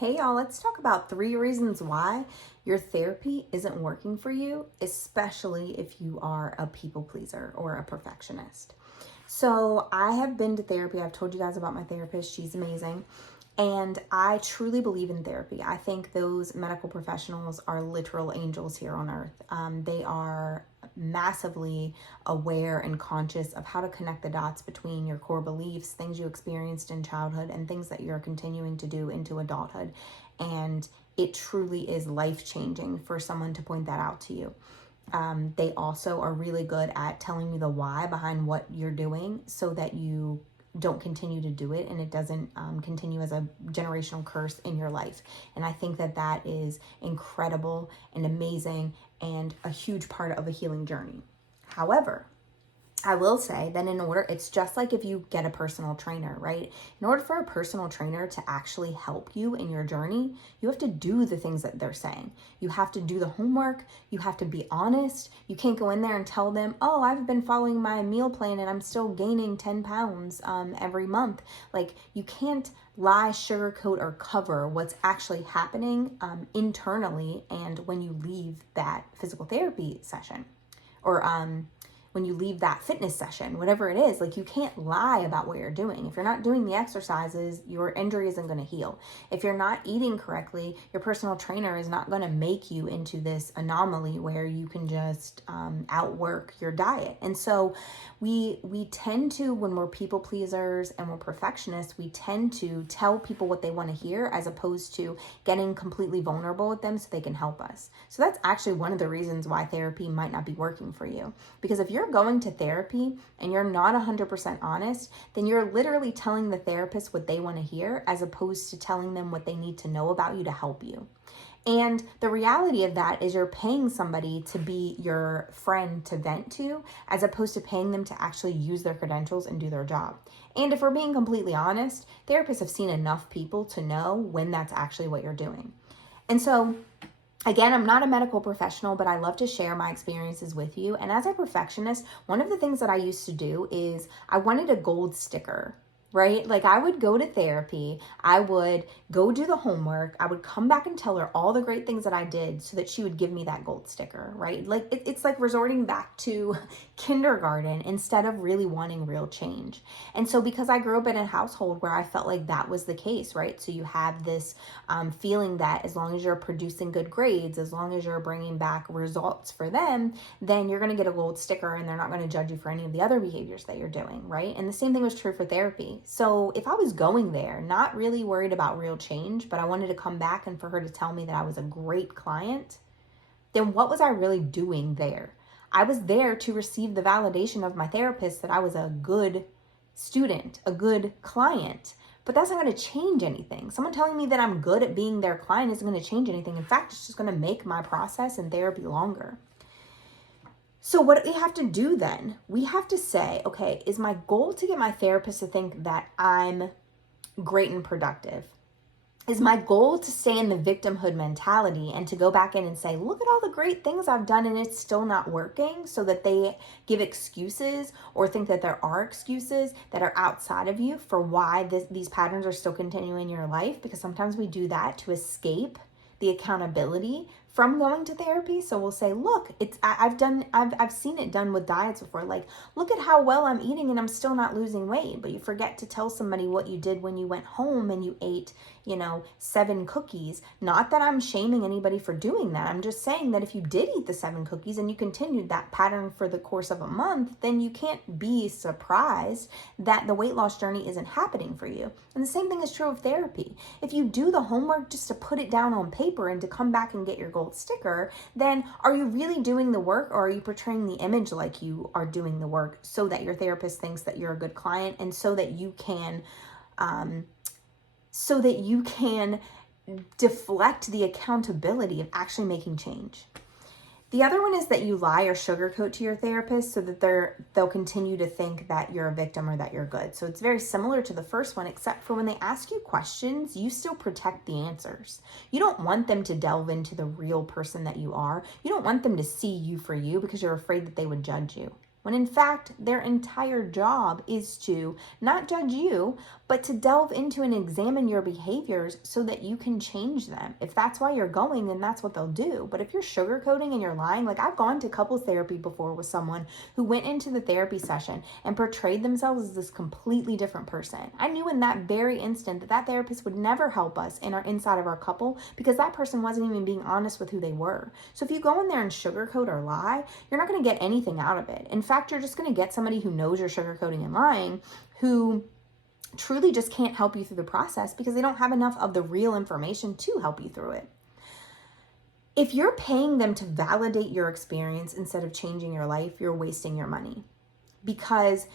Hey y'all, let's talk about 3 reasons why your therapy isn't working for you, especially if you are a people pleaser or a perfectionist. So, I have been to therapy. I've told you guys about my therapist. She's amazing. And I truly believe in therapy. I think those medical professionals are literal angels here on earth. They are massively aware and conscious of how to connect the dots between your core beliefs, things you experienced in childhood, and things that you're continuing to do into adulthood. And it truly is life-changing for someone to point that out to you. They also are really good at telling you the why behind what you're doing so that you don't continue to do it and it doesn't continue as a generational curse in your life. And I think that that is incredible and amazing and a huge part of a healing journey. However, I will say that it's just like if you get a personal trainer, right? In order for a personal trainer to actually help you in your journey, you have to do the things that they're saying. You have to do the homework. You have to be honest. You can't go in there and tell them, oh, I've been following my meal plan and I'm still gaining 10 pounds every month. Like, you can't lie, sugarcoat, or cover what's actually happening internally and when you leave that physical therapy session or when you leave that fitness session, whatever it is. Like, you can't lie about what you're doing. If you're not doing the exercises, your injury isn't going to heal. If you're not eating correctly, your personal trainer is not going to make you into this anomaly where you can just outwork your diet. And so we tend to, when we're people pleasers and we're perfectionists, we tend to tell people what they want to hear as opposed to getting completely vulnerable with them so they can help us. So that's actually one of the reasons why therapy might not be working for you. Because if you're going to therapy and you're not 100% honest, then you're literally telling the therapist what they want to hear as opposed to telling them what they need to know about you to help you. And the reality of that is you're paying somebody to be your friend to vent to as opposed to paying them to actually use their credentials and do their job. And if we're being completely honest, therapists have seen enough people to know when that's actually what you're doing. And so again, I'm not a medical professional, but I love to share my experiences with you. And as a perfectionist, one of the things that I used to do is I wanted a gold sticker, right? Like, I would go to therapy, I would go do the homework, I would come back and tell her all the great things that I did so that she would give me that gold sticker, right? Like, it's like resorting back to kindergarten instead of really wanting real change. And so because I grew up in a household where I felt like that was the case, right? So you have this feeling that as long as you're producing good grades, as long as you're bringing back results for them, then you're going to get a gold sticker and they're not going to judge you for any of the other behaviors that you're doing, right? And the same thing was true for therapy. So if I was going there, not really worried about real change, but I wanted to come back and for her to tell me that I was a great client, then what was I really doing there? I was there to receive the validation of my therapist that I was a good student, a good client. But that's not going to change anything. Someone telling me that I'm good at being their client isn't going to change anything. In fact, it's just going to make my process in therapy longer. So what do we have to do then? We have to say, okay, is my goal to get my therapist to think that I'm great and productive? Is my goal to stay in the victimhood mentality and to go back in and say, look at all the great things I've done and it's still not working, so that they give excuses or think that there are excuses that are outside of you for why these patterns are still continuing in your life? Because sometimes we do that to escape the accountability from going to therapy. So we'll say, look, I've seen it done with diets before. Like, look at how well I'm eating and I'm still not losing weight. But you forget to tell somebody what you did when you went home and you ate, 7 cookies. Not that I'm shaming anybody for doing that. I'm just saying that if you did eat the 7 cookies and you continued that pattern for the course of a month, then you can't be surprised that the weight loss journey isn't happening for you. And the same thing is true of therapy. If you do the homework just to put it down on paper and to come back and get your gold sticker, then are you really doing the work, or are you portraying the image like you are doing the work so that your therapist thinks that you're a good client and so that you can deflect the accountability of actually making change? The other one is that you lie or sugarcoat to your therapist so that they'll continue to think that you're a victim or that you're good. So it's very similar to the first one, except for when they ask you questions, you still protect the answers. You don't want them to delve into the real person that you are. You don't want them to see you for you because you're afraid that they would judge you. when in fact their entire job is to not judge you, but to delve into and examine your behaviors so that you can change them. If that's why you're going, then that's what they'll do. But if you're sugarcoating and you're lying, like I've gone to couples therapy before with someone who went into the therapy session and portrayed themselves as this completely different person. I knew in that very instant that that therapist would never help us in our inside of our couple because that person wasn't even being honest with who they were. So if you go in there and sugarcoat or lie, you're not going to get anything out of it. In fact, you're just going to get somebody who knows you're sugarcoating and lying, who truly just can't help you through the process because they don't have enough of the real information to help you through it. If you're paying them to validate your experience instead of changing your life, you're wasting your money, because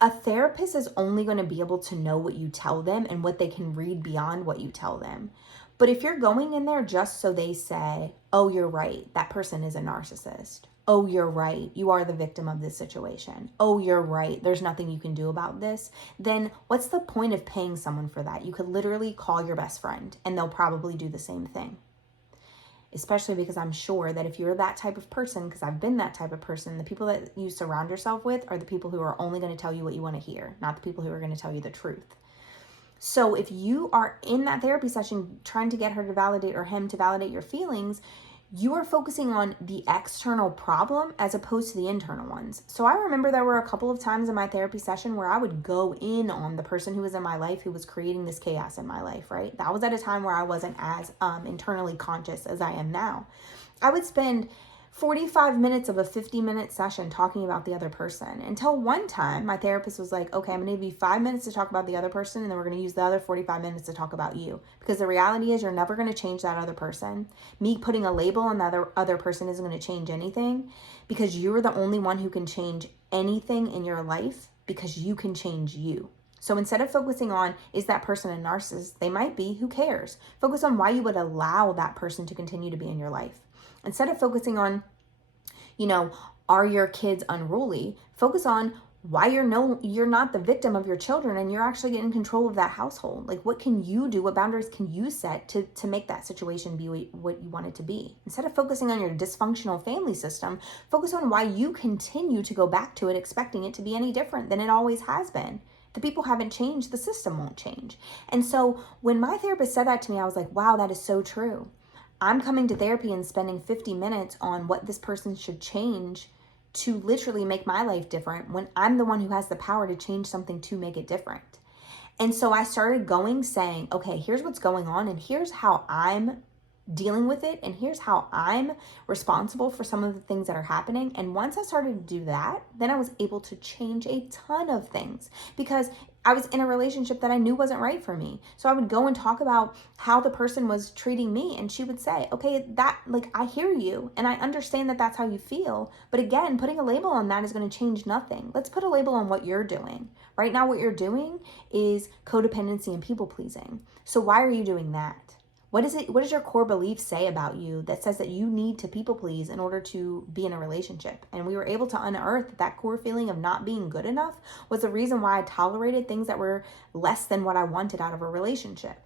a therapist is only going to be able to know what you tell them and what they can read beyond what you tell them. But if you're going in there just so they say, oh, you're right, that person is a narcissist. Oh, you're right, you are the victim of this situation. Oh, you're right, there's nothing you can do about this. Then what's the point of paying someone for that? You could literally call your best friend and they'll probably do the same thing. Especially because I'm sure that if you're that type of person, because I've been that type of person, the people that you surround yourself with are the people who are only going to tell you what you want to hear, not the people who are going to tell you the truth. So if you are in that therapy session trying to get her to validate or him to validate your feelings, you are focusing on the external problem as opposed to the internal ones. So I remember there were a couple of times in my therapy session where I would go in on the person who was in my life who was creating this chaos in my life, right? That was at a time where I wasn't as internally conscious as I am now. I would spend 45 minutes of a 50-minute session talking about the other person, until one time my therapist was like, okay, I'm going to give you 5 minutes to talk about the other person, and then we're going to use the other 45 minutes to talk about you. Because the reality is you're never going to change that other person. Me putting a label on the other person isn't going to change anything, because you're the only one who can change anything in your life, because you can change you. So instead of focusing on, is that person a narcissist? They might be, who cares? Focus on why you would allow that person to continue to be in your life. Instead of focusing on, are your kids unruly? Focus on why you're not the victim of your children and you're actually in control of that household. Like, what can you do? What boundaries can you set to make that situation be what you want it to be? Instead of focusing on your dysfunctional family system, focus on why you continue to go back to it expecting it to be any different than it always has been. The people haven't changed, the system won't change. And so when my therapist said that to me, I was like, wow, that is so true. I'm coming to therapy and spending 50 minutes on what this person should change to literally make my life different when I'm the one who has the power to change something to make it different. And so I started saying, okay, here's what's going on and here's how I'm dealing with it and here's how I'm responsible for some of the things that are happening. And once I started to do that, then I was able to change a ton of things, because I was in a relationship that I knew wasn't right for me. So I would go and talk about how the person was treating me, and she would say, okay, I hear you and I understand that that's how you feel, but again, putting a label on that is going to change nothing. Let's put a label on what you're doing. Right now, what you're doing is codependency and people pleasing. So why are you doing that? What does your core belief say about you that says that you need to people please in order to be in a relationship? And we were able to unearth that core feeling of not being good enough was the reason why I tolerated things that were less than what I wanted out of a relationship.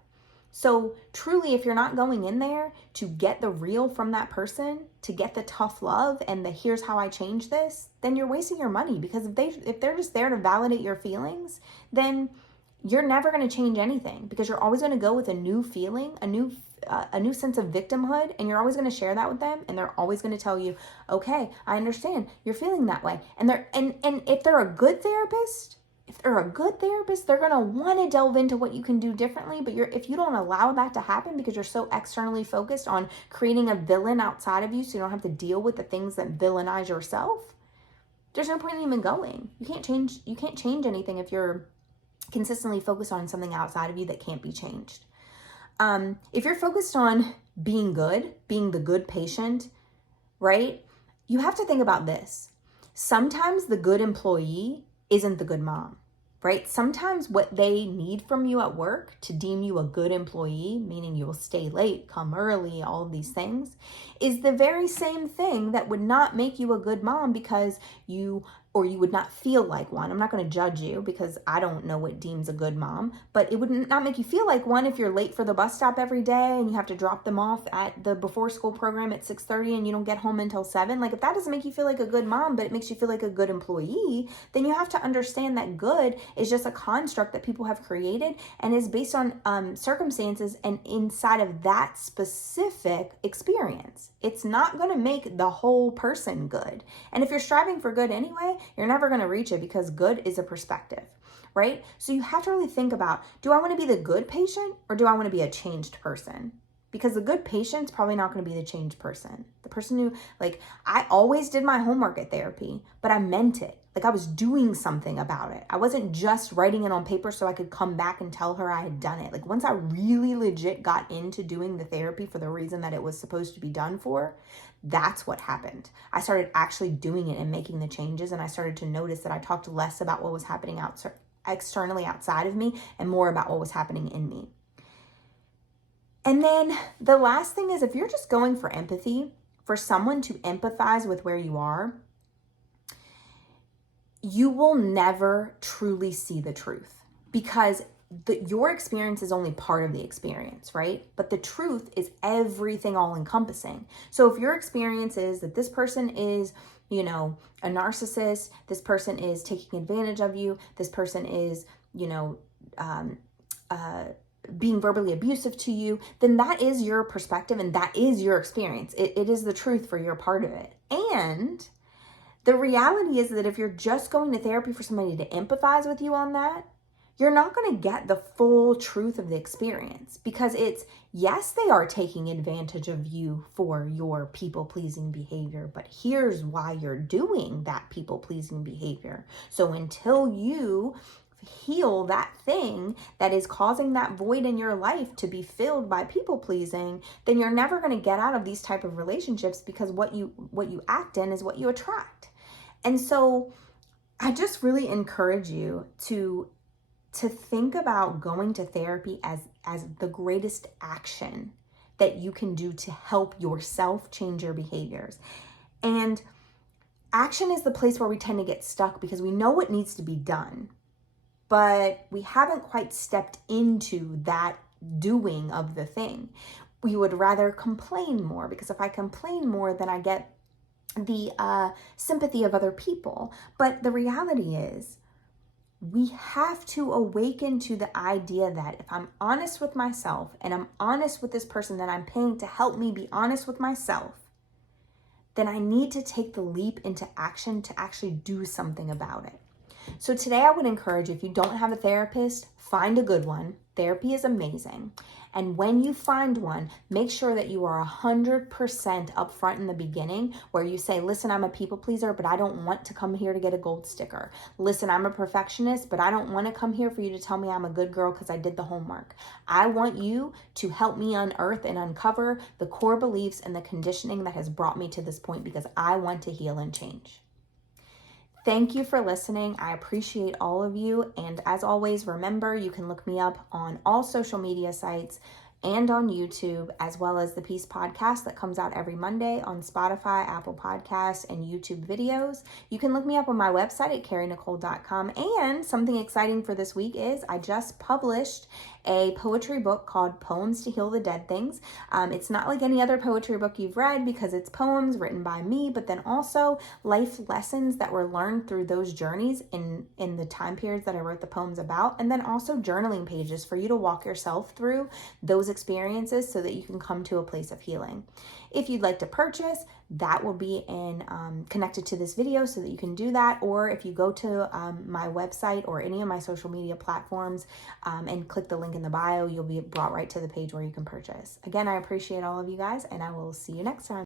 So truly, if you're not going in there to get the real from that person, to get the tough love and the here's how I change this, then you're wasting your money, because if they're just there to validate your feelings, then you're never going to change anything, because you're always going to go with a new feeling, a new sense of victimhood, and you're always going to share that with them, and they're always going to tell you, okay, I understand you're feeling that way. And if they're a good therapist, they're going to want to delve into what you can do differently. But if you don't allow that to happen because you're so externally focused on creating a villain outside of you so you don't have to deal with the things that villainize yourself, there's no point in even going. You can't change anything if you're consistently focused on something outside of you that can't be changed. If you're focused on being good, being the good patient, right? You have to think about this. Sometimes the good employee isn't the good mom, right? Sometimes what they need from you at work to deem you a good employee, meaning you will stay late, come early, all of these things, is the very same thing that would not make you a good mom, because you or you would not feel like one. I'm not going to judge you because I don't know what deems a good mom, but it would not make you feel like one if you're late for the bus stop every day and you have to drop them off at the before school program at 6:30 and you don't get home until 7. Like if that doesn't make you feel like a good mom, but it makes you feel like a good employee, then you have to understand that good is just a construct that people have created and is based on circumstances and inside of that specific experience. It's not going to make the whole person good. And if you're striving for good anyway, you're never going to reach it because good is a perspective, right? So you have to really think about, do I want to be the good patient or do I want to be a changed person? Because the good patient's probably not going to be the changed person. The person who, like, I always did my homework at therapy, but I meant it. Like I was doing something about it. I wasn't just writing it on paper so I could come back and tell her I had done it. Like once I really legit got into doing the therapy for the reason that it was supposed to be done for, that's what happened. I started actually doing it and making the changes, and I started to notice that I talked less about what was happening externally outside of me and more about what was happening in me. And then the last thing is, if you're just going for empathy, for someone to empathize with where you are, you will never truly see the truth because your experience is only part of the experience, right? But the truth is everything all encompassing. So if your experience is that this person is, a narcissist, this person is taking advantage of you, this person is, being verbally abusive to you, then that is your perspective and that is your experience. It is the truth for your part of it. And the reality is that if you're just going to therapy for somebody to empathize with you on that, you're not going to get the full truth of the experience because yes, they are taking advantage of you for your people-pleasing behavior, but here's why you're doing that people-pleasing behavior. So until you heal that thing that is causing that void in your life to be filled by people pleasing, then you're never going to get out of these type of relationships because what you act in is what you attract. And so I just really encourage you to think about going to therapy as the greatest action that you can do to help yourself change your behaviors. And action is the place where we tend to get stuck because we know what needs to be done, but we haven't quite stepped into that doing of the thing. We would rather complain more because if I complain more, then I get the sympathy of other people. But the reality is, we have to awaken to the idea that if I'm honest with myself and I'm honest with this person that I'm paying to help me be honest with myself, then I need to take the leap into action to actually do something about it. So today I would encourage you, if you don't have a therapist, find a good one. Therapy is amazing. And when you find one, make sure that you are 100% upfront in the beginning where you say, listen, I'm a people pleaser, but I don't want to come here to get a gold sticker. Listen, I'm a perfectionist, but I don't want to come here for you to tell me I'm a good girl because I did the homework. I want you to help me unearth and uncover the core beliefs and the conditioning that has brought me to this point because I want to heal and change. Thank you for listening. I appreciate all of you. And as always, remember, you can look me up on all social media sites and on YouTube, as well as the Peace Podcast that comes out every Monday on Spotify, Apple Podcasts, and YouTube videos. You can look me up on my website at carrienicole.com. And something exciting for this week is I just published a poetry book called Poems to Heal the Dead Things. It's not like any other poetry book you've read because it's poems written by me, but then also life lessons that were learned through those journeys in the time periods that I wrote the poems about, and then also journaling pages for you to walk yourself through those experiences so that you can come to a place of healing. If you'd like to purchase, that will be connected to this video so that you can do that. Or if you go to my website or any of my social media platforms and click the link in the bio, you'll be brought right to the page where you can purchase. Again, I appreciate all of you guys, and I will see you next time.